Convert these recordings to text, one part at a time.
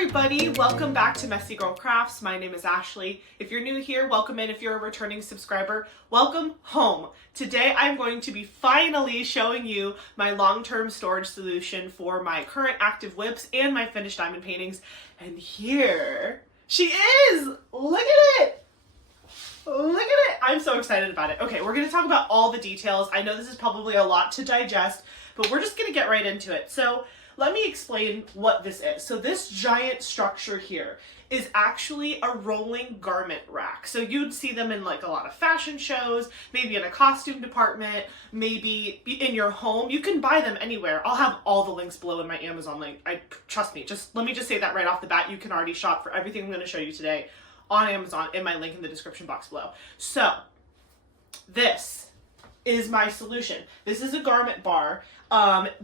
everybody, welcome back to Messy Girl Crafts. My name is Ashley. If you're new here, welcome in. If you're a returning subscriber, welcome home. Today I'm going to be finally showing you my long-term storage solution for my current active WIPs and my finished diamond paintings. And here she is! Look at it! Look at it! I'm so excited about it. Okay, we're going to talk about all the details. I know this is probably a lot to digest, but we're just going to get right into it. So let me explain what this is. So this giant structure here is actually a rolling garment rack. So you'd see them in like a lot of fashion shows, maybe in a costume department, maybe in your home. You can buy them anywhere. I'll have all the links below in my Amazon link. Trust me, let me just say that right off the bat. You can already shop for everything I'm going to show you today on Amazon in my link in the description box below. So this is my solution. This is a garment bar.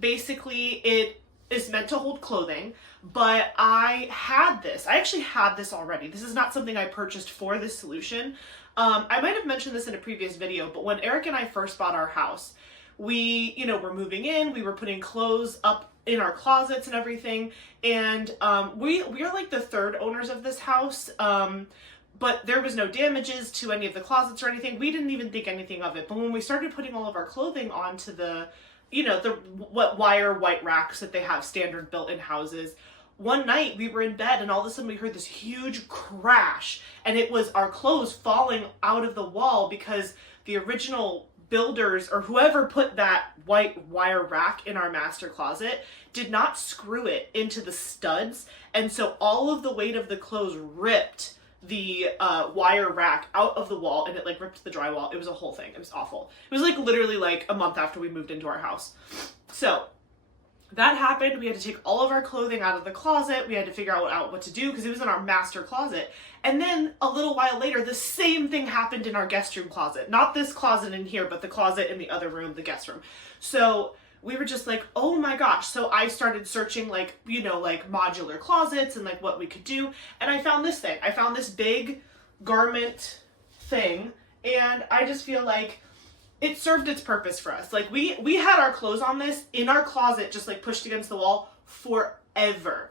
Basically it is meant to hold clothing, but I actually had this already. This is not something I purchased for this solution. I might have mentioned this in a previous video, but when Eric and I first bought our house, we, were moving in, we were putting clothes up in our closets and everything, and we are like the third owners of this house, but there was no damages to any of the closets or anything. We didn't even think anything of it, but when we started putting all of our clothing onto the wire white racks that they have standard built in houses, one night we were in bed and all of a sudden we heard this huge crash, and it was our clothes falling out of the wall because the original builders or whoever put that white wire rack in our master closet did not screw it into the studs, and so all of the weight of the clothes ripped the wire rack out of the wall, and it like ripped the drywall. It was a whole thing. It was awful. It was like literally like a month after we moved into our house. So that happened. We had to take all of our clothing out of the closet. We had to figure out what to do because it was in our master closet. And then a little while later, the same thing happened in our guest room closet. Not this closet in here, but the closet in the other room, the guest room. So we were just like, oh my gosh. So I started searching like modular closets and like what we could do. And I found this thing. I found this big garment thing. And I just feel like it served its purpose for us. Like we had our clothes on this in our closet, just like pushed against the wall forever.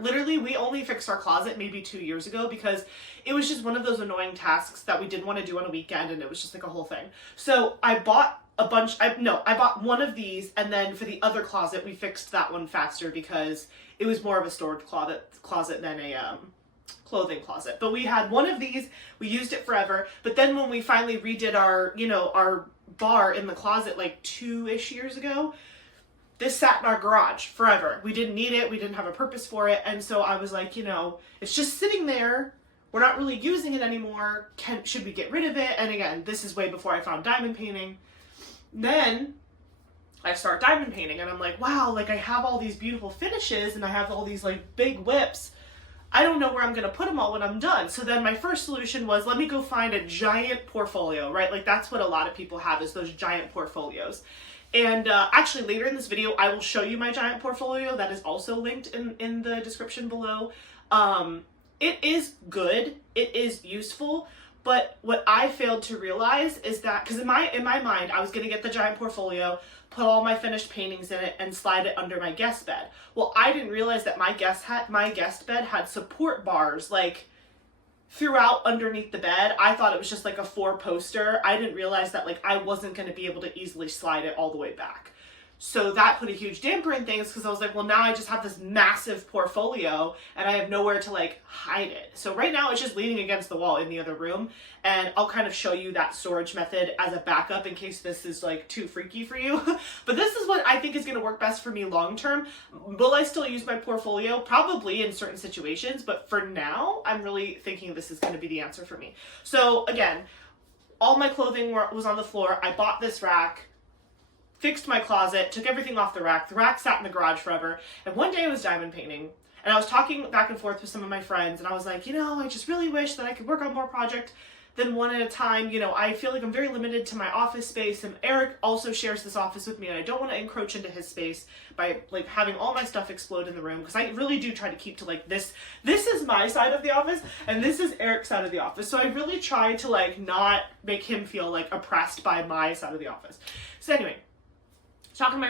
Literally, we only fixed our closet maybe 2 years ago because it was just one of those annoying tasks that we didn't want to do on a weekend, and it was just like a whole thing. So I bought I bought one of these, and then for the other closet, we fixed that one faster because it was more of a storage closet than a clothing closet. But we had one of these, we used it forever, but then when we finally redid our bar in the closet like 2-ish years ago, this sat in our garage forever. We didn't need it, we didn't have a purpose for it, and so I was like, it's just sitting there. We're not really using it anymore. Should we get rid of it? And again, this is way before I found diamond painting. Then I start diamond painting and I'm like, wow, like I have all these beautiful finishes and I have all these like big WIPs. I don't know where I'm going to put them all when I'm done. So then my first solution was, let me go find a giant portfolio, right? Like that's what a lot of people have, is those giant portfolios. And actually later in this video, I will show you my giant portfolio that is also linked in the description below. It is good. It is useful. But what I failed to realize is that, because in my mind, I was going to get the giant portfolio, put all my finished paintings in it, and slide it under my guest bed. Well, I didn't realize that my guest bed had support bars like throughout underneath the bed. I thought it was just like a 4-poster. I didn't realize that like I wasn't going to be able to easily slide it all the way back. So that put a huge damper in things because I was like, well, now I just have this massive portfolio and I have nowhere to like hide it. So right now it's just leaning against the wall in the other room, and I'll kind of show you that storage method as a backup in case this is like too freaky for you. But this is what I think is going to work best for me long term. Will I still use my portfolio? Probably in certain situations, but for now I'm really thinking this is going to be the answer for me. So again, all my clothing was on the floor. I bought this rack, fixed my closet, took everything off the rack. The rack sat in the garage forever. And one day I was diamond painting and I was talking back and forth with some of my friends, and I was like, I just really wish that I could work on more projects than one at a time. I feel like I'm very limited to my office space, and Eric also shares this office with me, and I don't want to encroach into his space by like having all my stuff explode in the room, because I really do try to keep to like this is my side of the office and this is Eric's side of the office. So I really try to like not make him feel like oppressed by my side of the office. So anyway, talking to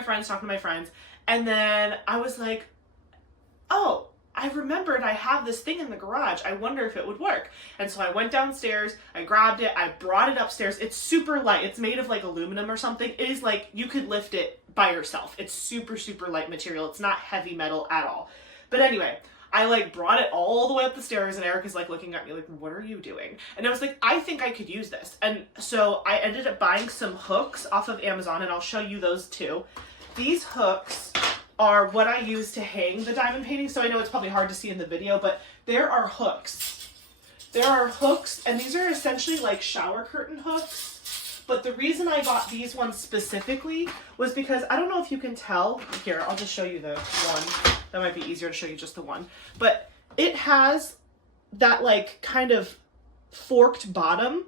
my friends, and then I was like, oh, I remembered I have this thing in the garage. I wonder if it would work. And so I went downstairs, I grabbed it, I brought it upstairs. It's super light. It's made of like aluminum or something. It is like, you could lift it by yourself. It's super, super light material. It's not heavy metal at all. But anyway, I like brought it all the way up the stairs, and Eric is like looking at me like, what are you doing? And I was like, I think I could use this. And so I ended up buying some hooks off of Amazon, and I'll show you those too. These hooks are what I use to hang the diamond paintings. So I know it's probably hard to see in the video, but there are hooks. There are hooks, and these are essentially like shower curtain hooks. But the reason I got these ones specifically was because, I don't know if you can tell. Here, I'll just show you the one. That might be easier to show you just the one. But it has that like kind of forked bottom.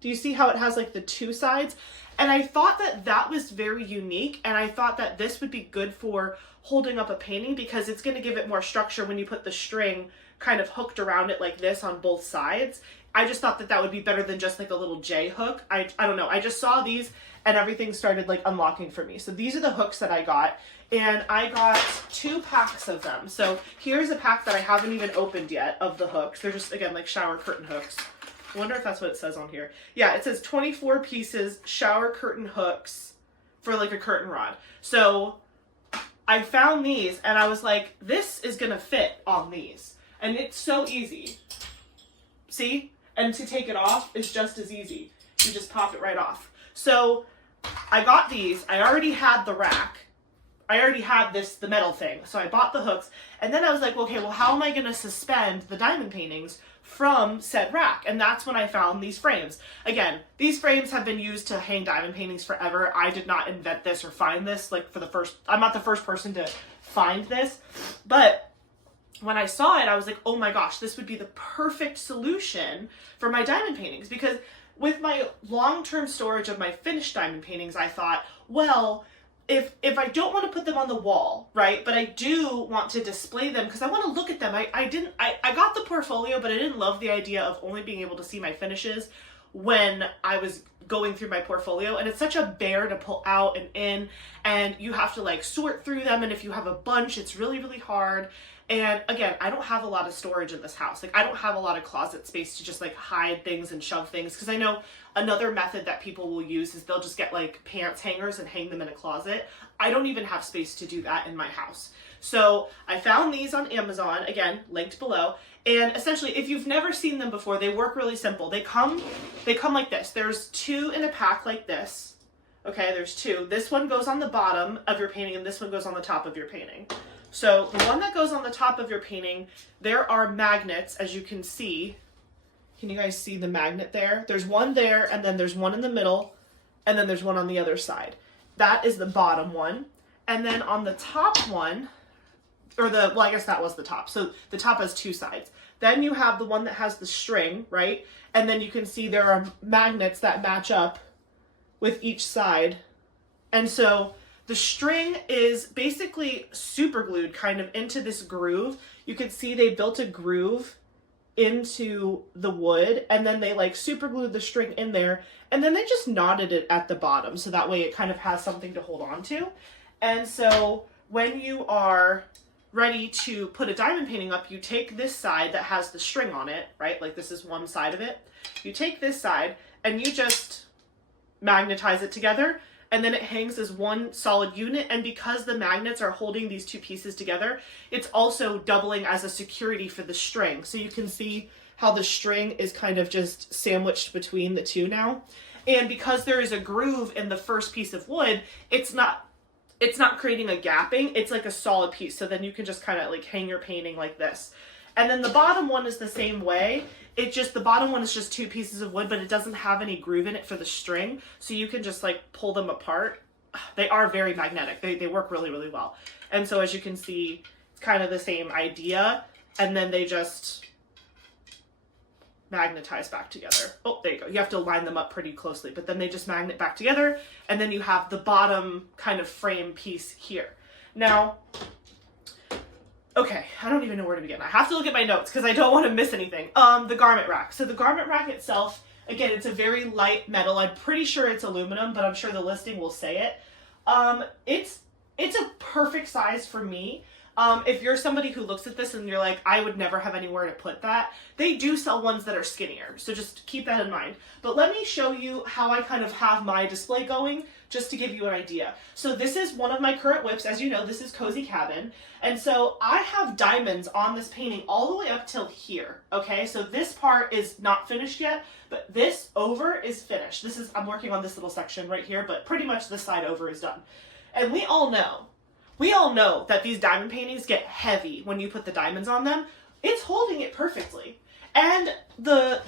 Do you see how it has like the two sides? And I thought that that was very unique, and I thought that this would be good for holding up a painting because it's going to give it more structure when you put the string kind of hooked around it like this on both sides. I just thought that that would be better than just like a little J hook. I don't know. I just saw these and everything started like unlocking for me. So these are the hooks that I got, and I got 2 packs of them. So here's a pack that I haven't even opened yet of the hooks. They're just, again, like shower curtain hooks. I wonder if that's what it says on here. Yeah, it says 24 pieces shower curtain hooks for like a curtain rod. So I found these and I was like, this is gonna fit on these. And it's so easy. See? And to take it off is just as easy. You just pop it right off. So I got these. I already had the rack. I already had the metal thing. So I bought the hooks. And then I was like, okay, well, how am I gonna suspend the diamond paintings from said rack? And that's when I found these frames. Again, these frames have been used to hang diamond paintings forever. I did not invent this or find this like I'm not the first person to find this, but when I saw it, I was like, oh my gosh, this would be the perfect solution for my diamond paintings. Because with my long-term storage of my finished diamond paintings, I thought, well, if I don't want to put them on the wall, right, but I do want to display them because I want to look at them. I got the portfolio, but I didn't love the idea of only being able to see my finishes when I was going through my portfolio, and it's such a bear to pull out and in, and you have to like sort through them, and if you have a bunch, it's really, really hard. And again, I don't have a lot of storage in this house. Like, I don't have a lot of closet space to just like hide things and shove things. Because I know another method that people will use is they'll just get like pants hangers and hang them in a closet. I don't even have space to do that in my house. So I found these on Amazon, again, linked below. And essentially, if you've never seen them before, they work really simple. They come like this. There's 2 in a pack like this. Okay, there's 2. This one goes on the bottom of your painting and this one goes on the top of your painting. So the one that goes on the top of your painting, there are magnets, as you can see. Can you guys see the magnet there? There's one there, and then there's one in the middle, and then there's one on the other side. That is the bottom one. And then on the top one, well, I guess that was the top. So the top has 2 sides. Then you have the one that has the string, right? And then you can see there are magnets that match up with each side. And so the string is basically super glued kind of into this groove. You can see they built a groove into the wood, and then they like super glued the string in there, and then they just knotted it at the bottom so that way it kind of has something to hold on to. And so when you are ready to put a diamond painting up, you take this side that has the string on it, right? Like this is one side of it. You take this side and you just magnetize it together, and then it hangs as one solid unit. And because the magnets are holding these 2 pieces together, it's also doubling as a security for the string. So you can see how the string is kind of just sandwiched between the 2 now. And because there is a groove in the first piece of wood, it's not creating a gapping. It's like a solid piece. So then you can just kind of like hang your painting like this. And then the bottom one is the same way. The bottom one is just 2 pieces of wood, but it doesn't have any groove in it for the string. So you can just like pull them apart. They are very magnetic. They work really, really well. And so as you can see, it's kind of the same idea. And then they just magnetize back together. Oh, there you go. You have to line them up pretty closely, but then they just magnet back together. And then you have the bottom kind of frame piece here. Now, okay, I don't even know where to begin. I have to look at my notes because I don't want to miss anything. The garment rack. So the garment rack itself, again, it's a very light metal. I'm pretty sure it's aluminum, but I'm sure the listing will say it. It's a perfect size for me. If you're somebody who looks at this and you're like, I would never have anywhere to put that, they do sell ones that are skinnier. So just keep that in mind. But let me show you how I kind of have my display going, just to give you an idea. So this is one of my current WIPs. As you know, this is Cozy Cabin. And so I have diamonds on this painting all the way up till here. Okay, so this part is not finished yet, but this over is finished. I'm working on this little section right here, but pretty much this side over is done. And we all know that these diamond paintings get heavy when you put the diamonds on them. It's holding it perfectly. And the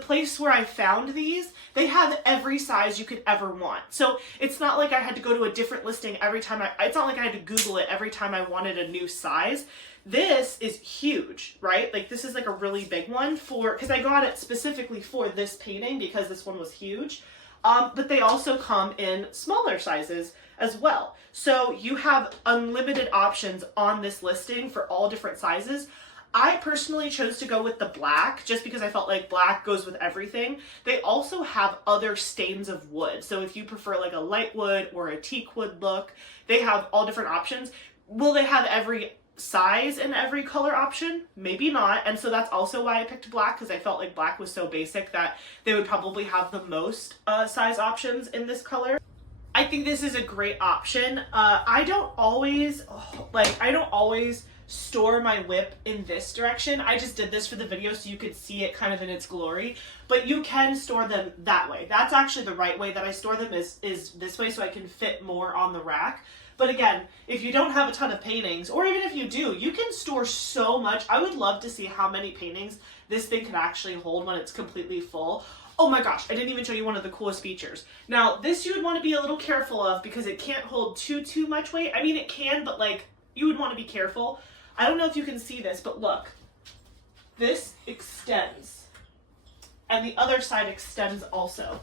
place where I found these, they have every size you could ever want. So it's not like I had to go to a different listing every time it's not like I had to Google it every time I wanted a new size. This is huge, right? Like this is like a really big one because I got it specifically for this painting because this one was huge. But they also come in smaller sizes as well. So you have unlimited options on this listing for all different sizes. I personally chose to go with the black just because I felt like black goes with everything. They also have other stains of wood. So if you prefer like a light wood or a teak wood look, they have all different options. Will they have every size and every color option? Maybe not. And so that's also why I picked black, because I felt like black was so basic that they would probably have the most size options in this color. I think this is a great option. I don't always store my WIP in this direction. I just did this for the video so you could see it kind of in its glory, but you can store them that way. That's actually the right way that I store them is this way, so I can fit more on the rack. But again, if you don't have a ton of paintings, or even if you do, you can store so much. I would love to see how many paintings this thing can actually hold when it's completely full. Oh my gosh, I didn't even show you one of the coolest features. Now, this you would want to be a little careful of because it can't hold too much weight. I mean, it can, but like, you would want to be careful. I don't know if you can see this, but look. This extends. And the other side extends also.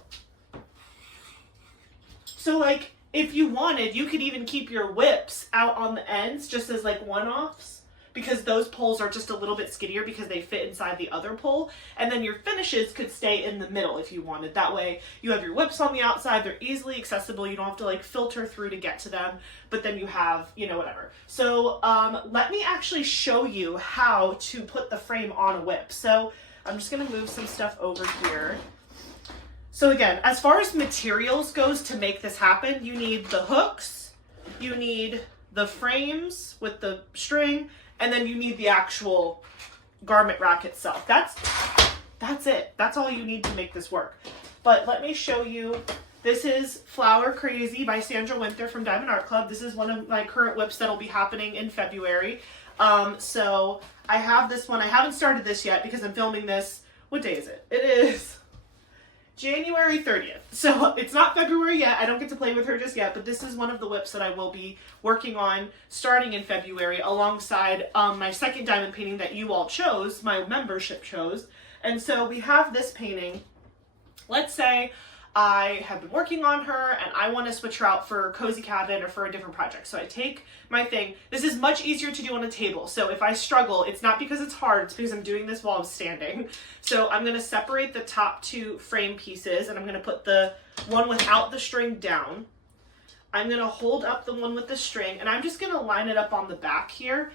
So like, if you wanted, you could even keep your WIPs out on the ends just as like one-offs, because those poles are just a little bit skinnier because they fit inside the other pole. And then your finishes could stay in the middle if you wanted. That way you have your WIPs on the outside. They're easily accessible. You don't have to like filter through to get to them, but then you have, you know, whatever. So let me actually show you how to put the frame on a WIP. So I'm just going to move some stuff over here. So again, as far as materials goes to make this happen, you need the hooks, you need the frames with the string, and then you need the actual garment rack itself. That's it. That's all you need to make this work. But let me show you. This is Flower Crazy by Sandra Winther from Diamond Art Club. This is one of my current WIPs that'll be happening in February. So I have this one. I haven't started this yet because I'm filming this. What day is it? It is January 30th. So it's not February yet. I don't get to play with her just yet, but this is one of the WIPs that I will be working on starting in February alongside my second diamond painting that you all chose, my membership chose. And so we have this painting. Let's say I have been working on her and I want to switch her out for Cozy Cabin or for a different project. So I take my thing. This is much easier to do on a table. So if I struggle, it's not because it's hard, it's because I'm doing this while I'm standing. So I'm going to separate the top two frame pieces and I'm going to put the one without the string down. I'm going to hold up the one with the string and I'm just going to line it up on the back here.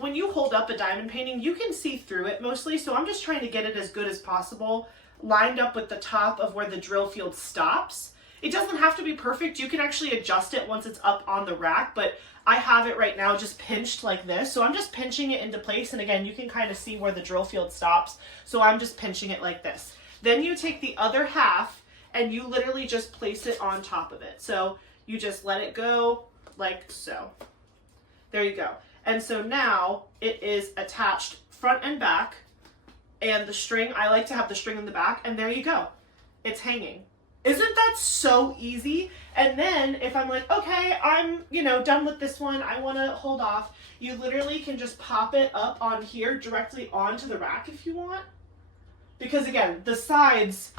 When you hold up a diamond painting, you can see through it mostly. So I'm just trying to get it as good as possible, lined up with the top of where the drill field stops. It doesn't have to be perfect. You can actually adjust it once it's up on the rack, but I have it right now just pinched like this. So I'm just pinching it into place. And again, you can kind of see where the drill field stops. So I'm just pinching it like this. Then you take the other half and you literally just place it on top of it. So you just let it go like so. There you go. And so now it is attached front and back. And the string, I like to have the string in the back, and there you go. It's hanging. Isn't that so easy? And then if I'm like, okay, I'm, done with this one, I want to hold off, you literally can just pop it up on here directly onto the rack if you want. Because again, the sides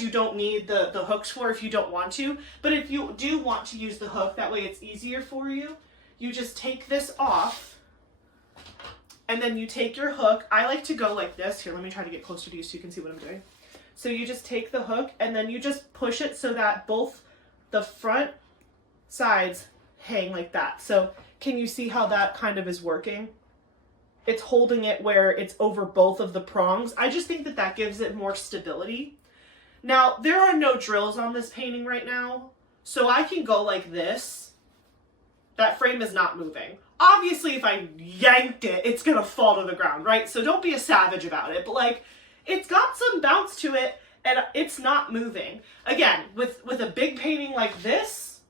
you don't need the hooks for if you don't want to. But if you do want to use the hook, that way it's easier for you. You just take this off. And then you take your hook. I like to go like this. Here, let me try to get closer to you so you can see what I'm doing. So you just take the hook and then you just push it so that both the front sides hang like that. So can you see how that kind of is working? It's holding it where it's over both of the prongs. I just think that that gives it more stability. Now, there are no drills on this painting right now, so I can go like this. That frame is not moving. Obviously, if I yanked it, it's gonna fall to the ground, right? So don't be a savage about it, but like, it's got some bounce to it, and it's not moving. Again, with a big painting like this,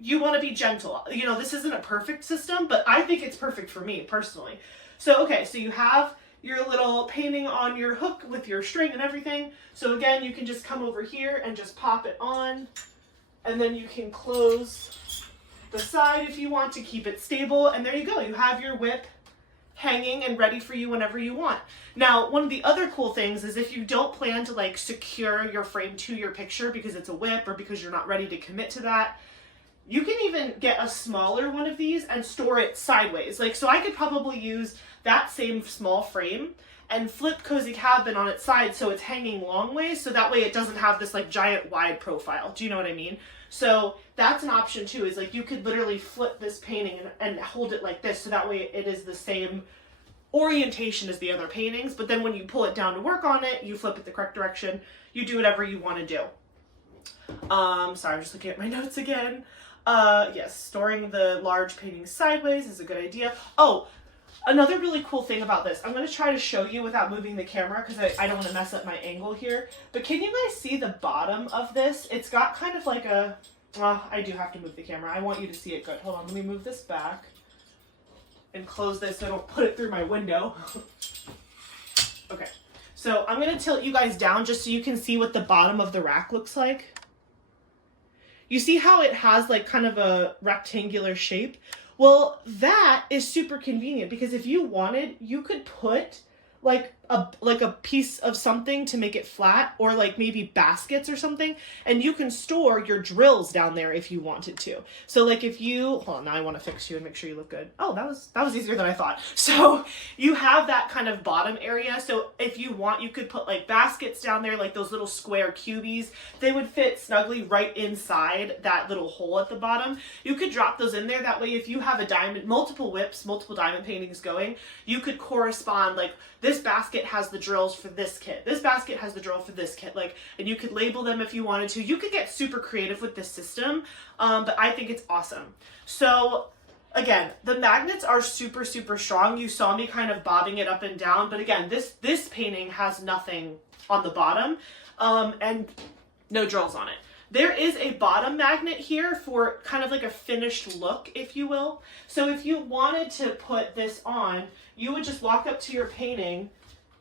you wanna be gentle. You know, this isn't a perfect system, but I think it's perfect for me, personally. So, okay, so you have your little painting on your hook with your string and everything. So again, you can just come over here and just pop it on, and then you can close the side if you want to keep it stable, and there you go. You have your whip hanging and ready for you whenever you want. Now, one of the other cool things is if you don't plan to like secure your frame to your picture because it's a whip or because you're not ready to commit to that, you can even get a smaller one of these and store it sideways. Like, so I could probably use that same small frame and flip Cozy Cabin on its side so it's hanging long ways, so that way it doesn't have this like giant wide profile. Do you know what I mean? So that's an option too, is like you could literally flip this painting and hold it like this, so that way it is the same orientation as the other paintings, but then when you pull it down to work on it, you flip it the correct direction. You do whatever you want to do. Sorry, I'm just looking at my notes again. Yes, storing the large paintings sideways is a good idea. Oh, another really cool thing about this, I'm going to try to show you without moving the camera because I don't want to mess up my angle here, but can you guys see the bottom of this? It's got kind of like a, I do have to move the camera. I want you to see it good. Hold on, let me move this back and close this so I don't put it through my window. Okay, so I'm going to tilt you guys down just so you can see what the bottom of the rack looks like. You see how it has like kind of a rectangular shape? Well, that is super convenient because if you wanted, you could put like a piece of something to make it flat, or like maybe baskets or something, and you can store your drills down there if you wanted to. So like if you, hold on, now I want to fix you and make sure you look good. Oh, that was easier than I thought. So you have that kind of bottom area. So if you want, you could put like baskets down there, like those little square cubies. They would fit snugly right inside that little hole at the bottom. You could drop those in there. That way, if you have a diamond, multiple whips, multiple diamond paintings going, you could correspond, like this basket has the drills for this kit. This basket has the drill for this kit. Like, and you could label them if you wanted to. You could get super creative with this system, but I think it's awesome. So again, the magnets are super, super strong. You saw me kind of bobbing it up and down, but again, this painting has nothing on the bottom, and no drills on it. There is a bottom magnet here for kind of like a finished look, if you will. So if you wanted to put this on, you would just walk up to your painting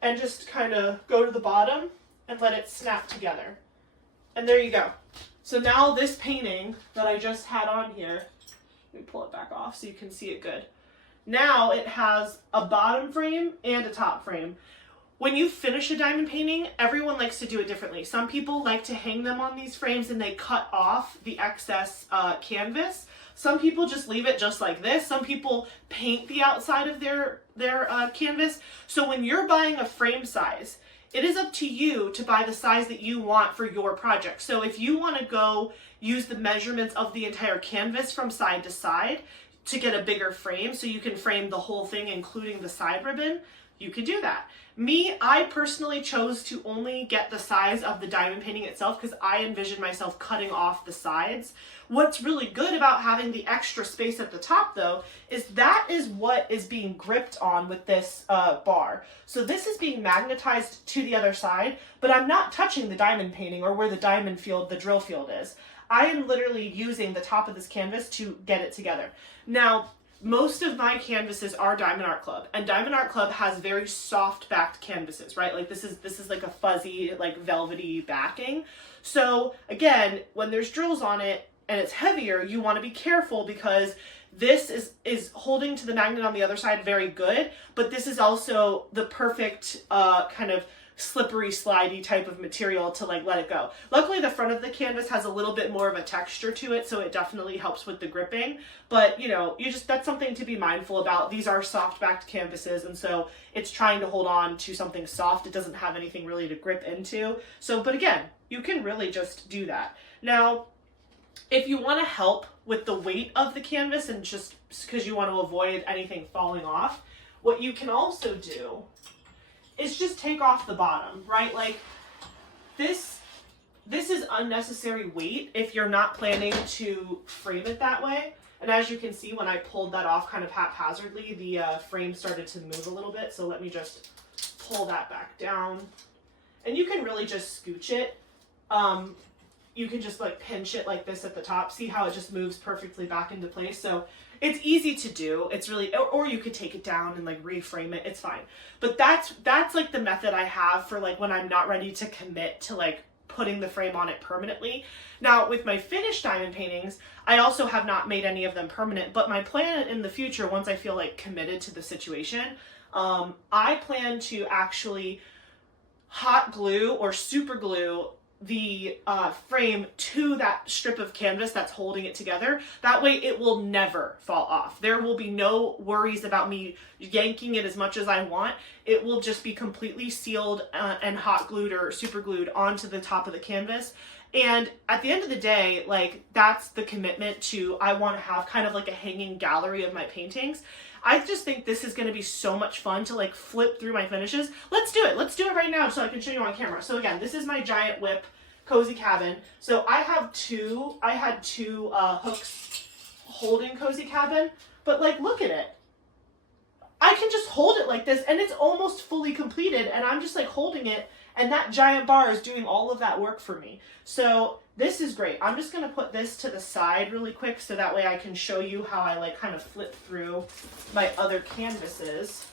and just kind of go to the bottom and let it snap together. And there you go. So now this painting that I just had on here, let me pull it back off so you can see it good. Now it has a bottom frame and a top frame. When you finish a diamond painting, everyone likes to do it differently. Some people like to hang them on these frames and they cut off the excess canvas. Some people just leave it just like this. Some people paint the outside of their canvas. So when you're buying a frame size, it is up to you to buy the size that you want for your project. So if you want to go use the measurements of the entire canvas from side to side to get a bigger frame so you can frame the whole thing including the side ribbon, you could do that. Me, I personally chose to only get the size of the diamond painting itself because I envisioned myself cutting off the sides. What's really good about having the extra space at the top though, is that is what is being gripped on with this bar. So this is being magnetized to the other side, but I'm not touching the diamond painting or where the diamond field, the drill field is. I am literally using the top of this canvas to get it together. Now, most of my canvases are Diamond Art Club, and Diamond Art Club has very soft backed canvases, right? Like this is like a fuzzy, like velvety backing. So again, when there's drills on it and it's heavier, you want to be careful because this is holding to the magnet on the other side very good, but this is also the perfect kind of slippery, slidey type of material to like let it go. Luckily, the front of the canvas has a little bit more of a texture to it, so it definitely helps with the gripping. But you know, that's something to be mindful about. These are soft backed canvases, and so it's trying to hold on to something soft. It doesn't have anything really to grip into. So, but again, you can really just do that. Now, If you want to help with the weight of the canvas and just because you want to avoid anything falling off, what you can also do is just take off the bottom, right? Like this is unnecessary weight if you're not planning to frame it that way. And as you can see, when I pulled that off kind of haphazardly, the frame started to move a little bit. So let me just pull that back down. And you can really just scooch it. You can just like pinch it like this at the top. See how it just moves perfectly back into place? So it's easy to do. It's really, or you could take it down and like reframe it. It's fine. But that's like the method I have for like when I'm not ready to commit to like putting the frame on it permanently. Now with my finished diamond paintings, I also have not made any of them permanent, but my plan in the future, once I feel like committed to the situation, I plan to actually hot glue or super glue the frame to that strip of canvas that's holding it together. That way it will never fall off. There will be no worries about me yanking it as much as I want. It will just be completely sealed and hot glued or super glued onto the top of the canvas. And at the end of the day, like that's the commitment to, I want to have kind of like a hanging gallery of my paintings. I just think this is going to be so much fun to like flip through my finishes. Let's do it. Let's do it right now so I can show you on camera. So again, this is my giant whip cozy cabin. So I had two hooks holding cozy cabin, but like, look at it. I can just hold it like this and it's almost fully completed and I'm just like holding it and that giant bar is doing all of that work for me. So this is great. I'm just going to put this to the side really quick so that way I can show you how I like kind of flip through my other canvases.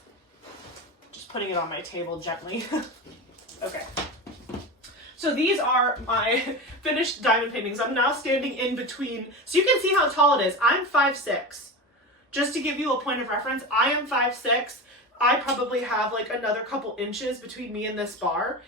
Just putting it on my table gently. Okay. So these are my finished diamond paintings. I'm now standing in between, so you can see how tall it is. I'm 5'6". Just to give you a point of reference, I am 5'6". I probably have like another couple inches between me and this bar.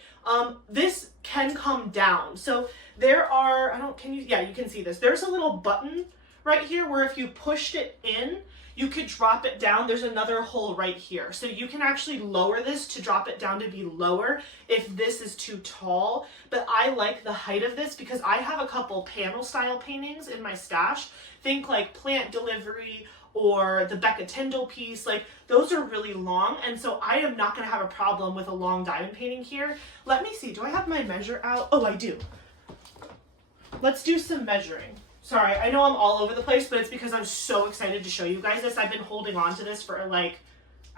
This can come down. So there are, you can see this. There's a little button right here where if you pushed it in, you could drop it down. There's another hole right here. So you can actually lower this to drop it down to be lower if this is too tall. But I like the height of this because I have a couple panel style paintings in my stash. Think like Plant Delivery or the Becca Tyndall piece. Like those are really long. And so I am not gonna have a problem with a long diamond painting here. Let me see, do I have my measure out? Oh, I do. Let's do some measuring. Sorry, I know I'm all over the place, but it's because I'm so excited to show you guys this. I've been holding on to this for like,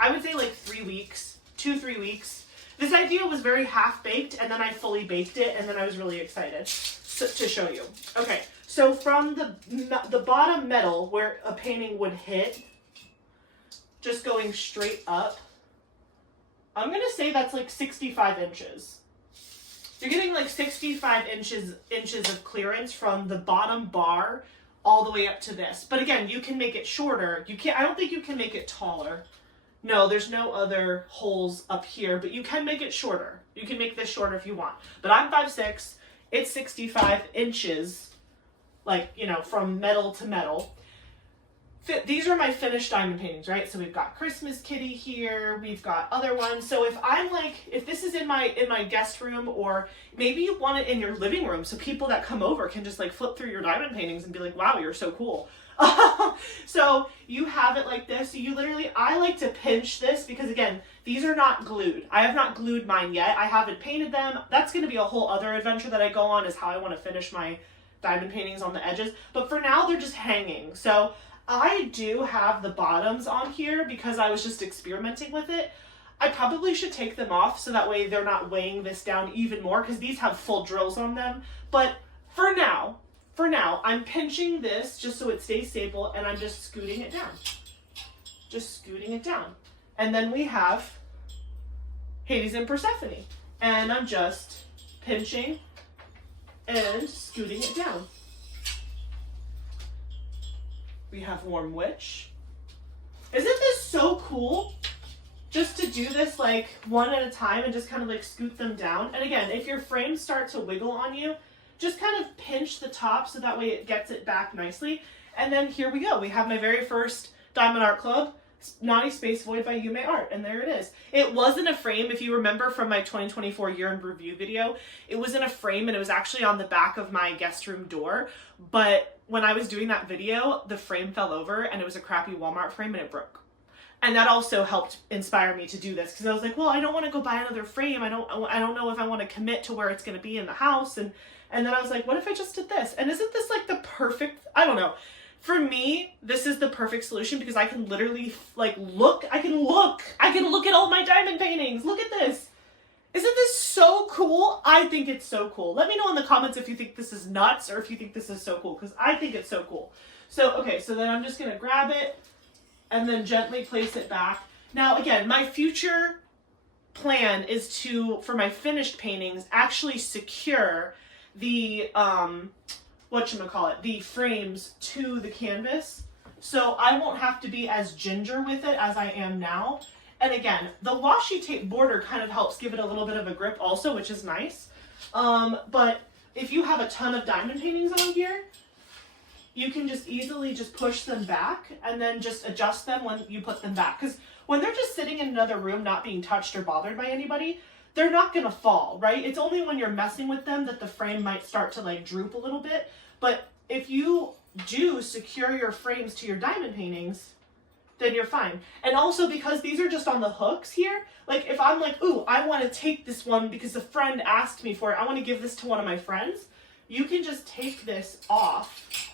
I would say like 3 weeks, 2-3 weeks. This idea was very half-baked, and then I fully baked it, and then I was really excited to show you. Okay, so from the bottom metal where a painting would hit, just going straight up, I'm gonna say that's like 65 inches. You're getting like 65 inches of clearance from the bottom bar all the way up to this. But again, you can make it shorter. I don't think you can make it taller. No, there's no other holes up here, but you can make it shorter. You can make this shorter if you want. But I'm 5'6". It's 65 inches, like, you know, from metal to metal. These are my finished diamond paintings, right? So we've got Christmas Kitty here. We've got other ones. So if this is in my guest room, or maybe you want it in your living room so people that come over can just like flip through your diamond paintings and be like, wow, you're so cool. So you have it like this. So I like to pinch this because again, these are not glued. I have not glued mine yet. I haven't painted them. That's going to be a whole other adventure that I go on, is how I want to finish my diamond paintings on the edges. But for now, they're just hanging. So I do have the bottoms on here because I was just experimenting with it. I probably should take them off so that way they're not weighing this down even more, because these have full drills on them. But for now, I'm pinching this just so it stays stable, and I'm just scooting it down. Just scooting it down. And then we have Hades and Persephone. And I'm just pinching and scooting it down. We have Warm Witch. Isn't this so cool? Just to do this like one at a time and just kind of like scoot them down. And again, if your frames start to wiggle on you, just kind of pinch the top so that way it gets it back nicely. And then here we go. We have my very first Diamond Art Club Naughty Space Void by Yume Art, and there it is. It wasn't a frame, if you remember from my 2024 year in review video, it was in a frame and it was actually on the back of my guest room door, but when I was doing that video, the frame fell over and it was a crappy Walmart frame and it broke. And that also helped inspire me to do this, because I was like, well, I don't want to go buy another frame. I don't know if I want to commit to where it's going to be in the house. And then I was like, what if I just did this? And isn't this like the perfect, I don't know. For me, this is the perfect solution because I can literally like I can look at all my diamond paintings. Look at this. Isn't this so cool? I think it's so cool. Let me know in the comments if you think this is nuts or if you think this is so cool, because I think it's so cool. So, okay, so then I'm just going to grab it and then gently place it back. Now, again, my future plan is to, for my finished paintings, actually secure the, the frames to the canvas. So I won't have to be as ginger with it as I am now. And again, the washi tape border kind of helps give it a little bit of a grip also, which is nice. But if you have a ton of diamond paintings on here, you can just easily just push them back and then just adjust them when you put them back. Because when they're just sitting in another room not being touched or bothered by anybody, they're not going to fall, right? It's only when you're messing with them that the frame might start to like droop a little bit. But if you do secure your frames to your diamond paintings, then you're fine. And also because these are just on the hooks here, like if I'm like, ooh, I want to take this one because a friend asked me for it, I want to give this to one of my friends, you can just take this off.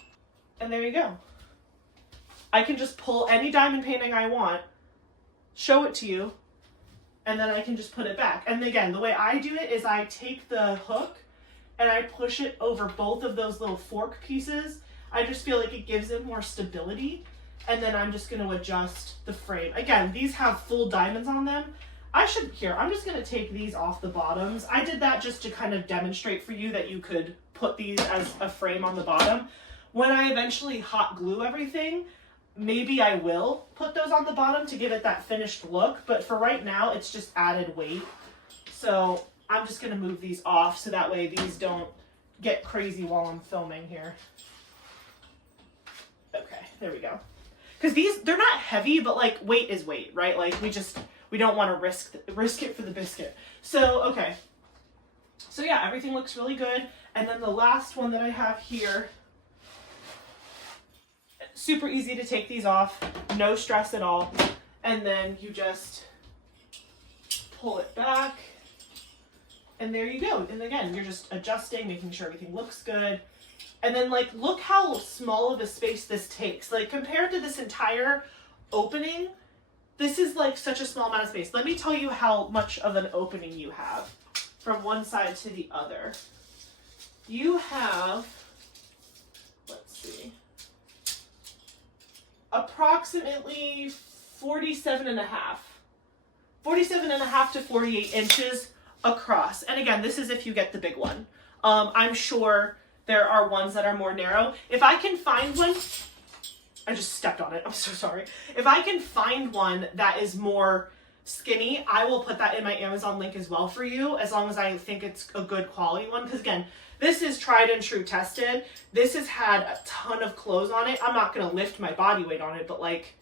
And there you go. I can just pull any diamond painting I want, show it to you, and then I can just put it back. And again, the way I do it is I take the hook and I push it over both of those little fork pieces. I just feel like it gives it more stability. And then I'm just going to adjust the frame. Again, these have full diamonds on them. I'm just going to take these off the bottoms. I did that just to kind of demonstrate for you that you could put these as a frame on the bottom. When I eventually hot glue everything, maybe I will put those on the bottom to give it that finished look. But for right now, it's just added weight. So I'm just going to move these off so that way these don't get crazy while I'm filming here. Okay, there we go. Because they're not heavy, but like weight is weight, right? Like we don't want to risk it for the biscuit. So, okay. So yeah, everything looks really good. And then the last one that I have here, super easy to take these off, no stress at all. And then you just pull it back and there you go. And again, you're just adjusting, making sure everything looks good. And then like, look how small of a space this takes. Like compared to this entire opening, this is like such a small amount of space. Let me tell you how much of an opening you have from one side to the other. You have, let's see, approximately 47 and a half to 48 inches across. And again, this is if you get the big one. I'm sure there are ones that are more narrow. If I can find one, I just stepped on it, I'm so sorry. If I can find one that is more skinny, I will put that in my Amazon link as well for you, as long as I think it's a good quality one. Because again, this is tried and true tested. This has had a ton of clothes on it. I'm not gonna lift my body weight on it, but like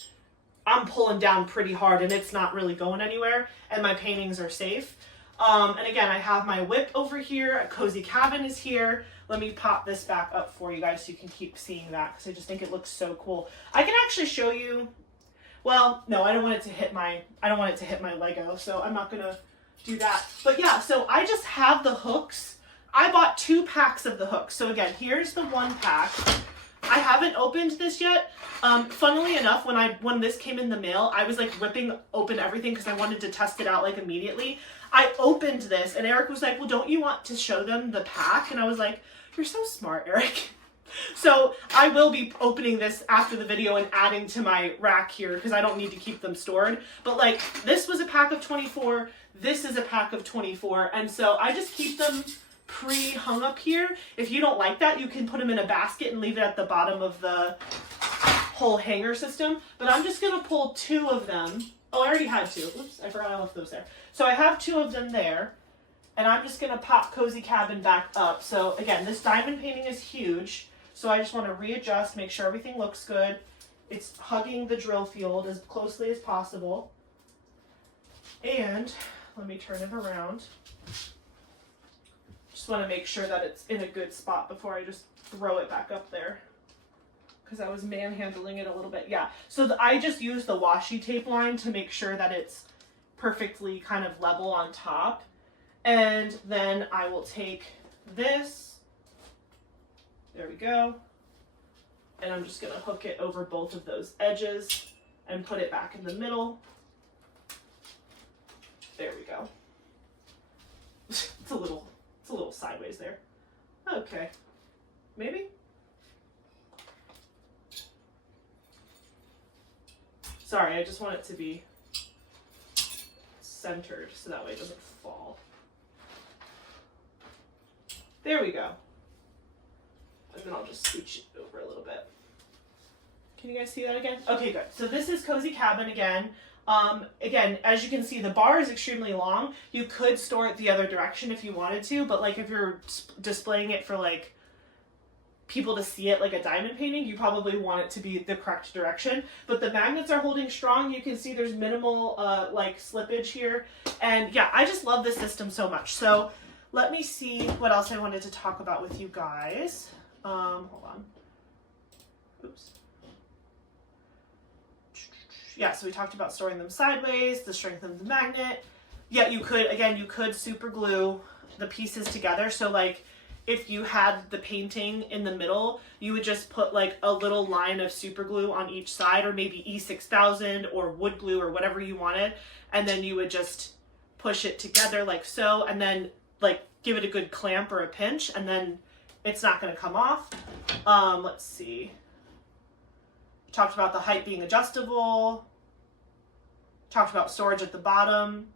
I'm pulling down pretty hard and it's not really going anywhere, and my paintings are safe. And again, I have my WIP over here, a cozy cabin is here. Let me pop this back up for you guys so you can keep seeing that, because I just think it looks so cool. I can actually show you, well, no, I don't want it to hit my Lego, so I'm not gonna do that. But yeah, so I just have the hooks. I bought 2 packs of the hooks. So again, here's the 1 pack. I haven't opened this yet. Funnily enough, when this came in the mail, I was like ripping open everything because I wanted to test it out like immediately. I opened this and Eric was like, well, don't you want to show them the pack? And I was like, you're so smart, Eric. So I will be opening this after the video and adding to my rack here because I don't need to keep them stored. But like, this was a pack of 24. This is a pack of 24. And so I just keep them pre-hung up here. If you don't like that, you can put them in a basket and leave it at the bottom of the whole hanger system. But I'm just going to pull 2 of them. Oh, I already had 2. Oops, I forgot I left those there. So I have 2 of them there. And I'm just going to pop Cozy Cabin back up. So again, this diamond painting is huge. So I just want to readjust, make sure everything looks good. It's hugging the drill field as closely as possible. And let me turn it around. Just want to make sure that it's in a good spot before I just throw it back up there, because I was manhandling it a little bit. Yeah, so I just use the washi tape line to make sure that it's perfectly kind of level on top. And then I will take this, there we go, and I'm just going to hook it over both of those edges and put it back in the middle. There we go. It's a little sideways there. Okay, maybe. Sorry, I just want it to be centered so that way it doesn't fall. There we go. And then I'll just scooch it over a little bit. Can you guys see that again? Okay, good. So this is Cozy Cabin again. Again, as you can see, the bar is extremely long. You could store it the other direction if you wanted to, but like if you're displaying it for like people to see it like a diamond painting, you probably want it to be the correct direction. But the magnets are holding strong. You can see there's minimal like slippage here. And yeah, I just love this system so much. So let me see what else I wanted to talk about with you guys. Hold on. Oops. Yeah, so we talked about storing them sideways, the strength of the magnet. Yeah, you could super glue the pieces together. So like if you had the painting in the middle, you would just put like a little line of super glue on each side, or maybe E6000 or wood glue or whatever you wanted. And then you would just push it together like so, and then like give it a good clamp or a pinch, and then it's not going to come off. Let's see. Talked about the height being adjustable. Talked about storage at the bottom.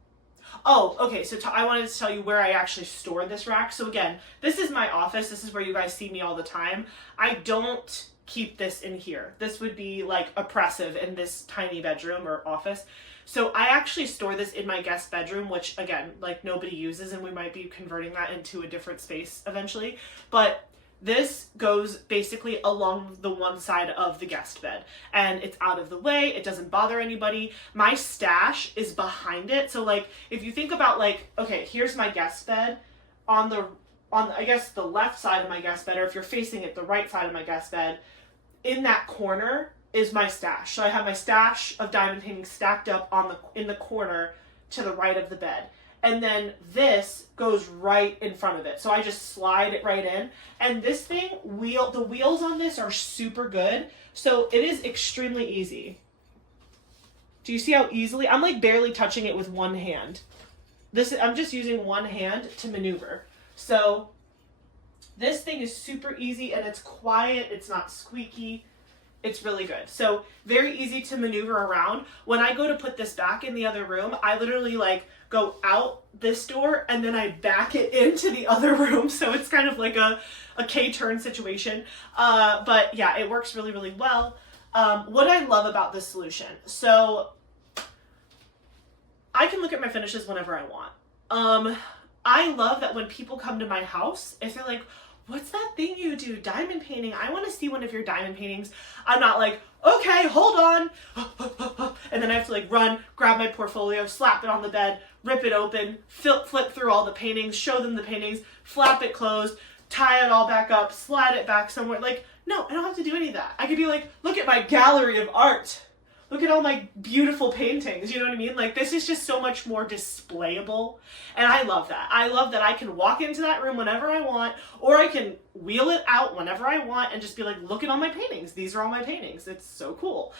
Oh, okay, so I wanted to tell you where I actually store this rack. So again, this is my office. This is where you guys see me all the time. I don't keep this in here. This would be like oppressive in this tiny bedroom or office. So I actually store this in my guest bedroom, which again, like nobody uses, and we might be converting that into a different space eventually. But this goes basically along the one side of the guest bed, and it's out of the way. It doesn't bother anybody. My stash is behind it. So like, if you think about like, okay, here's my guest bed on I guess the left side of my guest bed, or if you're facing it, the right side of my guest bed, in that corner is my stash. So I have my stash of diamond paintings stacked up in the corner to the right of the bed. And then this goes right in front of it. So I just slide it right in. And this thing, the wheels on this are super good. So it is extremely easy. Do you see how easily? I'm like barely touching it with one hand. I'm just using one hand to maneuver. So this thing is super easy, and it's quiet. It's not squeaky. It's really good. So very easy to maneuver around. When I go to put this back in the other room, I literally like go out this door and then I back it into the other room. So it's kind of like a K-turn situation. But yeah, it works really, really well. What I love about this solution, so I can look at my finishes whenever I want. I love that when people come to my house, if they're like, what's that thing you do? Diamond painting. I want to see one of your diamond paintings. I'm not like, okay, hold on. And then I have to like run, grab my portfolio, slap it on the bed, rip it open, flip through all the paintings, show them the paintings, flap it closed, tie it all back up, slide it back somewhere. Like, no, I don't have to do any of that. I could be like, look at my gallery of art. Look at all my beautiful paintings, you know what I mean? Like, this is just so much more displayable, and I love that. I love that I can walk into that room whenever I want, or I can wheel it out whenever I want and just be like, look at all my paintings. These are all my paintings. It's so cool.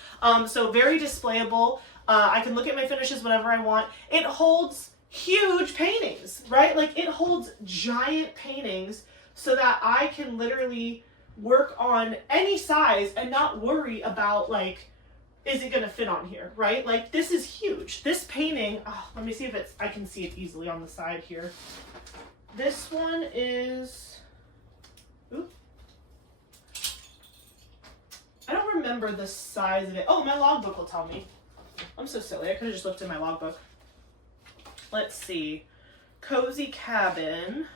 So very displayable. I can look at my finishes whenever I want. It holds huge paintings, right? Like, it holds giant paintings so that I can literally work on any size and not worry about, like, is it going to fit on here, right? Like, this is huge. This painting, let me see if I can see it easily on the side here. This one is, I don't remember the size of it. Oh, my logbook will tell me. I'm so silly. I could have just looked in my logbook. Let's see. Cozy Cabin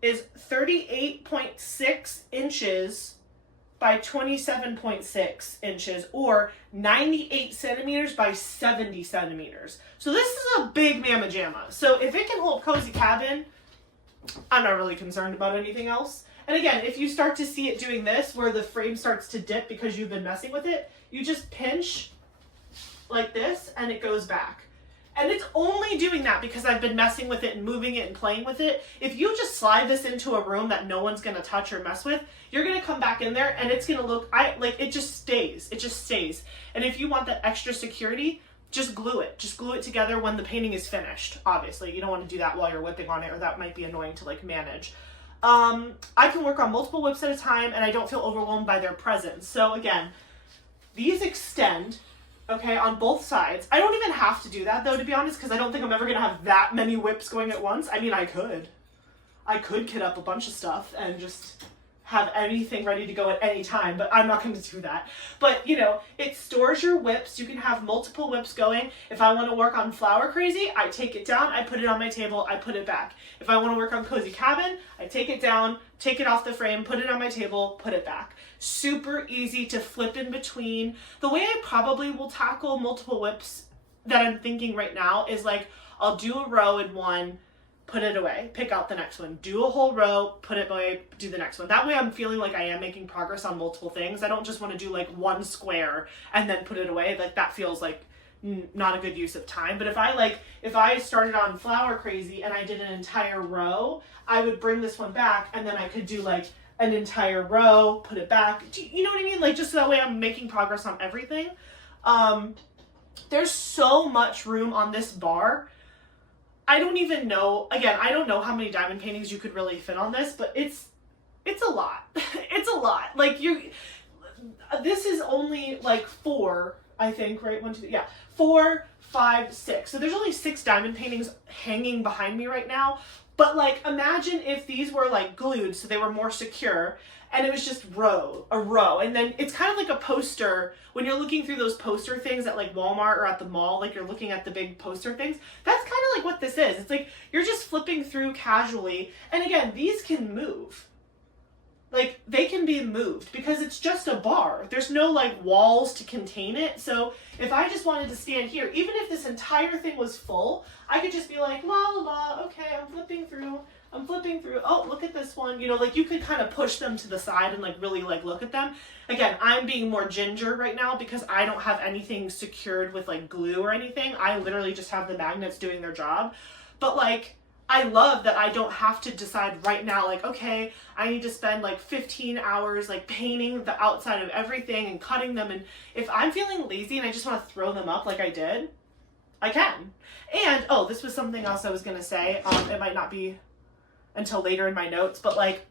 is 38.6 inches by 27.6 inches or 98 centimeters by 70 centimeters. So this is a big mamma jamma. So if it can hold cozy cabin, I'm not really concerned about anything else. And again, if you start to see it doing this, where the frame starts to dip because you've been messing with it, you just pinch like this and it goes back. And it's only doing that because I've been messing with it and moving it and playing with it. If you just slide this into a room that no one's gonna touch or mess with, you're gonna come back in there and it's gonna look, it just stays. It just stays. And if you want that extra security, just glue it. Just glue it together when the painting is finished, obviously. You don't want to do that while you're whipping on it, or that might be annoying to like manage. I can work on multiple whips at a time and I don't feel overwhelmed by their presence. So again, these extend, okay, on both sides. I don't even have to do that though, to be honest, because I don't think I'm ever going to have that many whips going at once. I mean, I could kit up a bunch of stuff and just have anything ready to go at any time, but I'm not going to do that. But, you know, it stores your whips. You can have multiple whips going. If I want to work on Flower Crazy, I take it down, I put it on my table, I put it back. If I want to work on Cozy Cabin, I take it down, take it off the frame, put it on my table, put it back. Super easy to flip in between. The way I probably will tackle multiple whips that I'm thinking right now is like, I'll do a row in one, put it away, pick out the next one, do a whole row, put it away, do the next one. That way I'm feeling like I am making progress on multiple things. I don't just want to do like one square and then put it away. Like that feels like not a good use of time. But if I started on Flower Crazy and I did an entire row, I would bring this one back and then I could do like an entire row, put it back. You know what I mean? Like just so that way I'm making progress on everything. There's so much room on this bar. I don't even know, again, I don't know how many diamond paintings you could really fit on this, but it's a lot. It's a lot. Like this is only like 4, I think, right? 1, 2, 3, yeah. 4, 5, 6. So there's only 6 diamond paintings hanging behind me right now. But like, imagine if these were like glued so they were more secure and it was just a row. And then it's kind of like a poster. When you're looking through those poster things at like Walmart or at the mall, like you're looking at the big poster things, that's kind of like what this is. It's like you're just flipping through casually. And again, these can move. Like they can be moved because it's just a bar. There's no like walls to contain it. So if I just wanted to stand here, even if this entire thing was full, I could just be like, la la la, okay, I'm flipping through. Oh, look at this one. You know, like you could kind of push them to the side and like really like look at them. Again, I'm being more ginger right now because I don't have anything secured with like glue or anything. I literally just have the magnets doing their job. But like, I love that I don't have to decide right now, like, okay, I need to spend like 15 hours like painting the outside of everything and cutting them. And if I'm feeling lazy and I just want to throw them up like I did, I can. And, oh, this was something else I was going to say. It might not be until later in my notes, but like,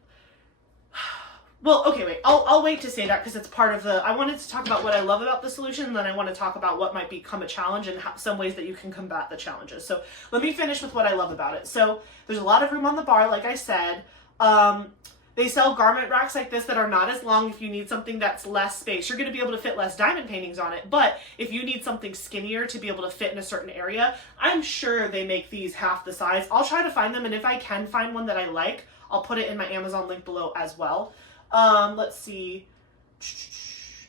well, okay, wait, I'll wait to say that because it's part of I wanted to talk about what I love about the solution, and then I want to talk about what might become a challenge and some ways that you can combat the challenges. So let me finish with what I love about it. So there's a lot of room on the bar, like I said. They sell garment racks like this that are not as long if you need something that's less space. You're going to be able to fit less diamond paintings on it, but if you need something skinnier to be able to fit in a certain area, I'm sure they make these half the size. I'll try to find them, and if I can find one that I like, I'll put it in my Amazon link below as well. Let's see.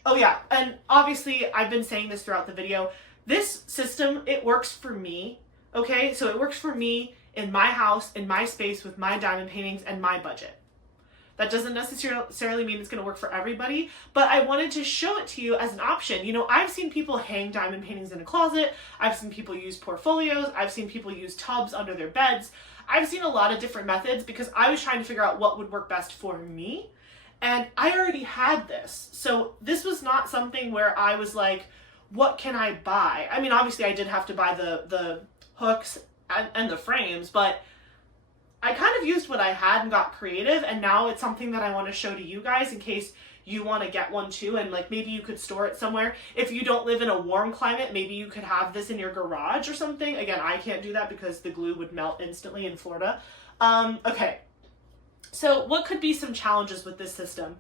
Oh yeah, and obviously I've been saying this throughout the video. This system, it works for me, okay? So it works for me in my house, in my space, with my diamond paintings and my budget. That doesn't necessarily mean it's going to work for everybody, but I wanted to show it to you as an option. You know, I've seen people hang diamond paintings in a closet. I've seen people use portfolios. I've seen people use tubs under their beds. I've seen a lot of different methods because I was trying to figure out what would work best for me. And I already had this. So this was not something where I was like, what can I buy? I mean, obviously I did have to buy the hooks and the frames, but I kind of used what I had and got creative, and now it's something that I want to show to you guys in case you want to get one too, and like maybe you could store it somewhere. If you don't live in a warm climate, maybe you could have this in your garage or something. Again, I can't do that because the glue would melt instantly in Florida. Okay, so what could be some challenges with this system?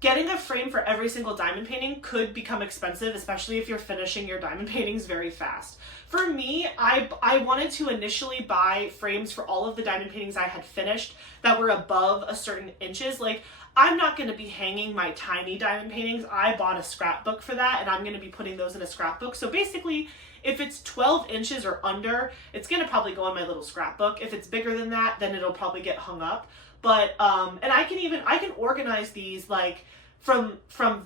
Getting a frame for every single diamond painting could become expensive, especially if you're finishing your diamond paintings very fast. For me, I wanted to initially buy frames for all of the diamond paintings I had finished that were above a certain inches. Like, I'm not going to be hanging my tiny diamond paintings. I bought a scrapbook for that, and I'm going to be putting those in a scrapbook. So basically, if it's 12 inches or under, it's going to probably go in my little scrapbook. If it's bigger than that, then it'll probably get hung up. But, and I can organize these like from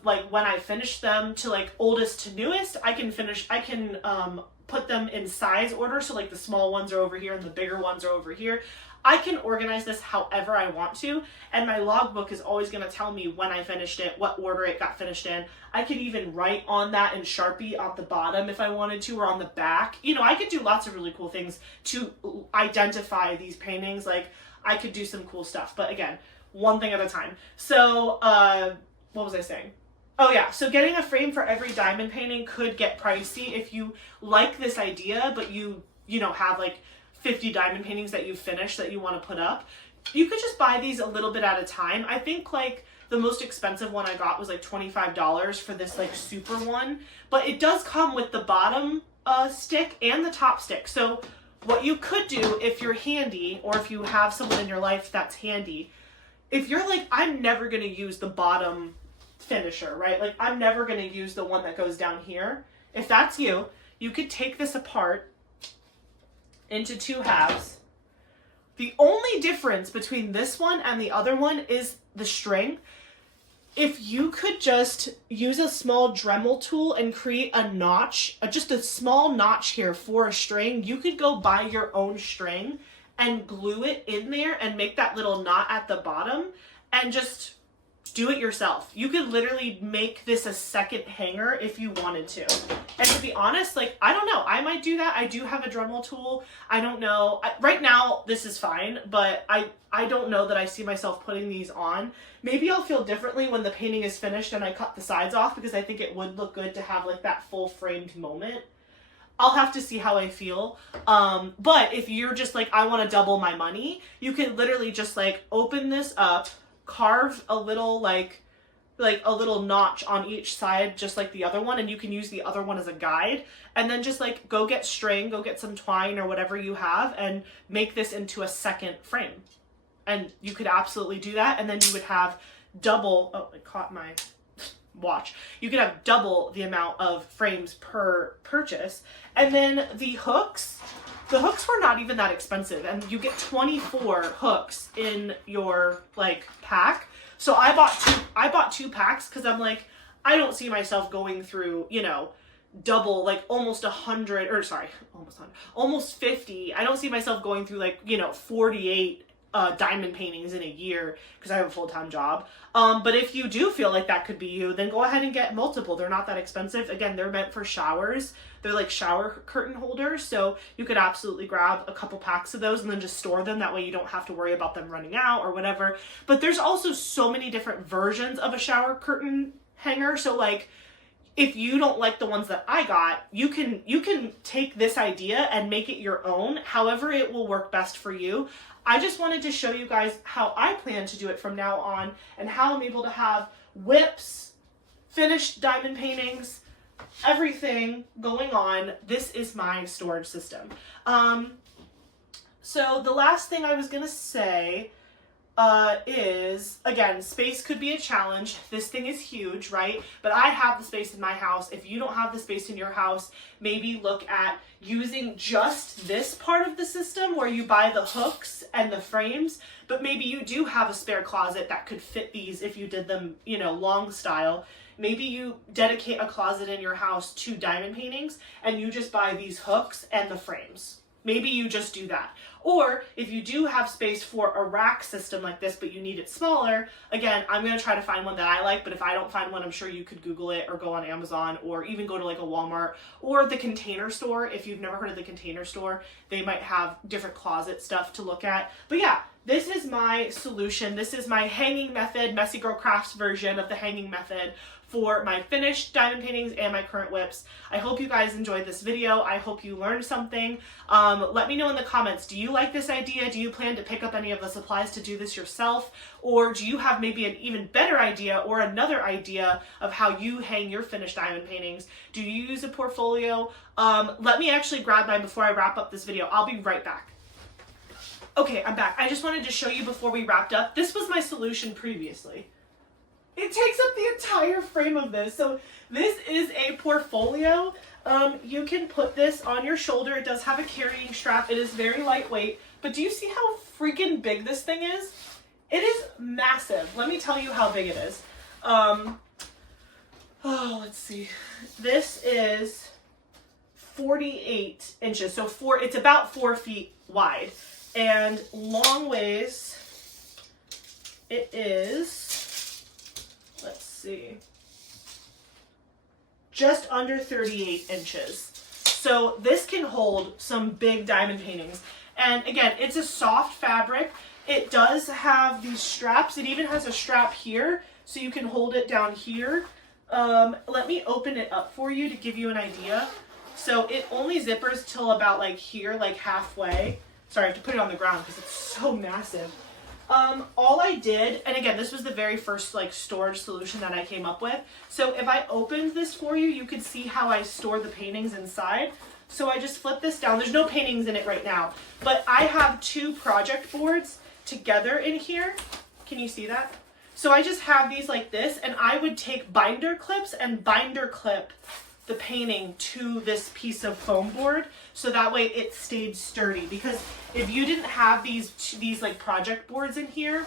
like when I finish them to like oldest to newest. I can put them in size order. So like the small ones are over here and the bigger ones are over here. I can organize this however I want to, and my logbook is always going to tell me when I finished it, what order it got finished in. I could even write on that in Sharpie at the bottom if I wanted to, or on the back. You know, I could do lots of really cool things to identify these paintings. Like, I could do some cool stuff, but again, one thing at a time. So, what was I saying? Oh yeah, so getting a frame for every diamond painting could get pricey if you like this idea, but you know, have like 50 diamond paintings that you finished that you want to put up. You could just buy these a little bit at a time. I think like the most expensive one I got was like $25 for this like super one, but it does come with the bottom stick and the top stick. So what you could do if you're handy, or if you have someone in your life that's handy, if you're like, I'm never going to use the bottom finisher, right? Like, I'm never going to use the one that goes down here. If that's you, you could take this apart into two halves. The only difference between this one and the other one is the string. If you could just use a small Dremel tool and create a notch, just a small notch here for a string, you could go buy your own string and glue it in there and make that little knot at the bottom and just do it yourself. You could literally make this a second hanger if you wanted to. And to be honest, like, I don't know, I might do that. I do have a Dremel tool. I don't know. Right now, this is fine, but I don't know that I see myself putting these on. Maybe I'll feel differently when the painting is finished and I cut the sides off, because I think it would look good to have like that full framed moment. I'll have to see how I feel. But if you're just like, I want to double my money, you can literally just like open this up, carve a little like a little notch on each side, just like the other one, and you can use the other one as a guide, and then just like go get string, go get some twine or whatever you have, and make this into a second frame. And you could absolutely do that, and then you would have double, oh, I caught my watch. You could have double the amount of frames per purchase. And then the hooks were not even that expensive, and you get 24 hooks in your like pack. So I bought two packs because I'm like, I don't see myself going through, you know, double, like almost 100, or sorry, almost 50. I don't see myself going through like, you know, 48 diamond paintings in a year because I have a full-time job. But if you do feel like that could be you, then go ahead and get multiple. They're not that expensive. Again, they're meant for showers. They're like shower curtain holders. So you could absolutely grab a couple packs of those and then just store them. That way you don't have to worry about them running out or whatever. But there's also so many different versions of a shower curtain hanger. So like, if you don't like the ones that I got, you can take this idea and make it your own, however it will work best for you. I just wanted to show you guys how I plan to do it from now on, and how I'm able to have W.I.P.s, finished diamond paintings, everything going on. This is my storage system. So the last thing I was going to say is, again, space could be a challenge. This thing is huge, right? But I have the space in my house. If you don't have the space in your house, maybe look at using just this part of the system where you buy the hooks and the frames, but maybe you do have a spare closet that could fit these if you did them, you know, long style. Maybe you dedicate a closet in your house to diamond paintings and you just buy these hooks and the frames. Maybe you just do that. Or if you do have space for a rack system like this, but you need it smaller, again, I'm going to try to find one that I like, but if I don't find one, I'm sure you could Google it or go on Amazon or even go to like a Walmart or the Container Store. If you've never heard of the Container Store, they might have different closet stuff to look at. But yeah, this is my solution. This is my hanging method, Messy Girl Crafts version of the hanging method for my finished diamond paintings and my current W.I.P.s. I hope you guys enjoyed this video. I hope you learned something. Let me know in the comments, do you like this idea? Do you plan to pick up any of the supplies to do this yourself? Or do you have maybe an even better idea or another idea of how you hang your finished diamond paintings? Do you use a portfolio? Let me actually grab mine before I wrap up this video. I'll be right back. Okay, I'm back. I just wanted to show you before we wrapped up. This was my solution previously. It takes up the entire frame of this. So this is a portfolio. You can put this on your shoulder. It does have a carrying strap. It is very lightweight. But do you see how freaking big this thing is? It is massive. Let me tell you how big it is. Let's see. This is 48 inches. So it's about 4 feet wide. And long ways, it is, let's see, just under 38 inches. So this can hold some big diamond paintings. And again, it's a soft fabric. It does have these straps. It even has a strap here, so you can hold it down here. Let me open it up for you to give you an idea. So it only zippers till about like here, like halfway. Sorry, I have to put it on the ground because it's so massive. All I did, and again, this was the very first like storage solution that I came up with. So if I opened this for you, you could see how I store the paintings inside. So I just flip this down. There's no paintings in it right now, but I have 2 project boards together in here. Can you see that? So I just have these like this, and I would take binder clips and binder clip the painting to this piece of foam board, so that way it stayed sturdy. Because if you didn't have these like project boards in here,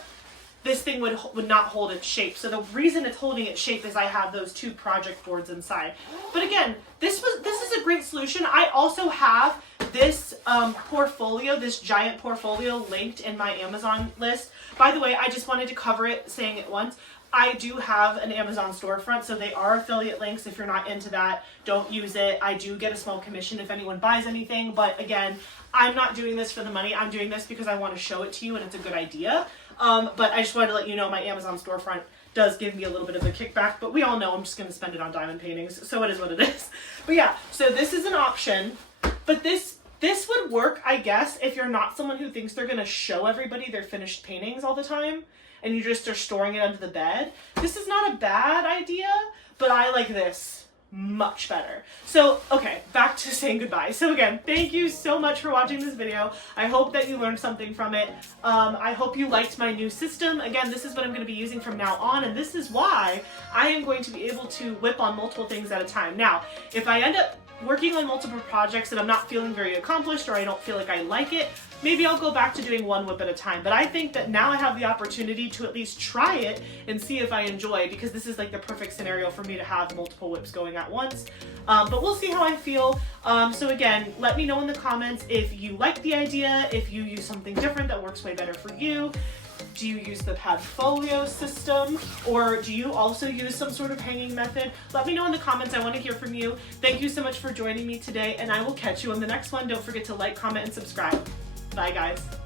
this thing would not hold its shape. So the reason it's holding its shape is I have those 2 project boards inside. But again, this is a great solution. I also have this portfolio, this giant portfolio, linked in my Amazon list. By the way, I just wanted to cover it, saying it once. I do have an Amazon storefront, so they are affiliate links. If you're not into that, don't use it. I do get a small commission if anyone buys anything, but again, I'm not doing this for the money. I'm doing this because I want to show it to you and it's a good idea. But I just wanted to let you know my Amazon storefront does give me a little bit of a kickback, but we all know I'm just going to spend it on diamond paintings, so it is what it is. But yeah, so this is an option, but this would work, I guess, if you're not someone who thinks they're going to show everybody their finished paintings all the time, and you just are storing it under the bed. This is not a bad idea, but I like this much better. So, okay, back to saying goodbye. So again, thank you so much for watching this video. I hope that you learned something from it. I hope you liked my new system. Again, this is what I'm going to be using from now on, and this is why I am going to be able to whip on multiple things at a time. Now, if I end up working on multiple projects and I'm not feeling very accomplished, or I don't feel like I like it, maybe I'll go back to doing one whip at a time. But I think that now I have the opportunity to at least try it and see if I enjoy, because this is like the perfect scenario for me to have multiple whips going at once. But we'll see how I feel. So again, let me know in the comments if you like the idea, if you use something different that works way better for you. Do you use the Padfolio system, or do you also use some sort of hanging method? Let me know in the comments. I want to hear from you. Thank you so much for joining me today, and I will catch you on the next one. Don't forget to like, comment, and subscribe. Bye, guys.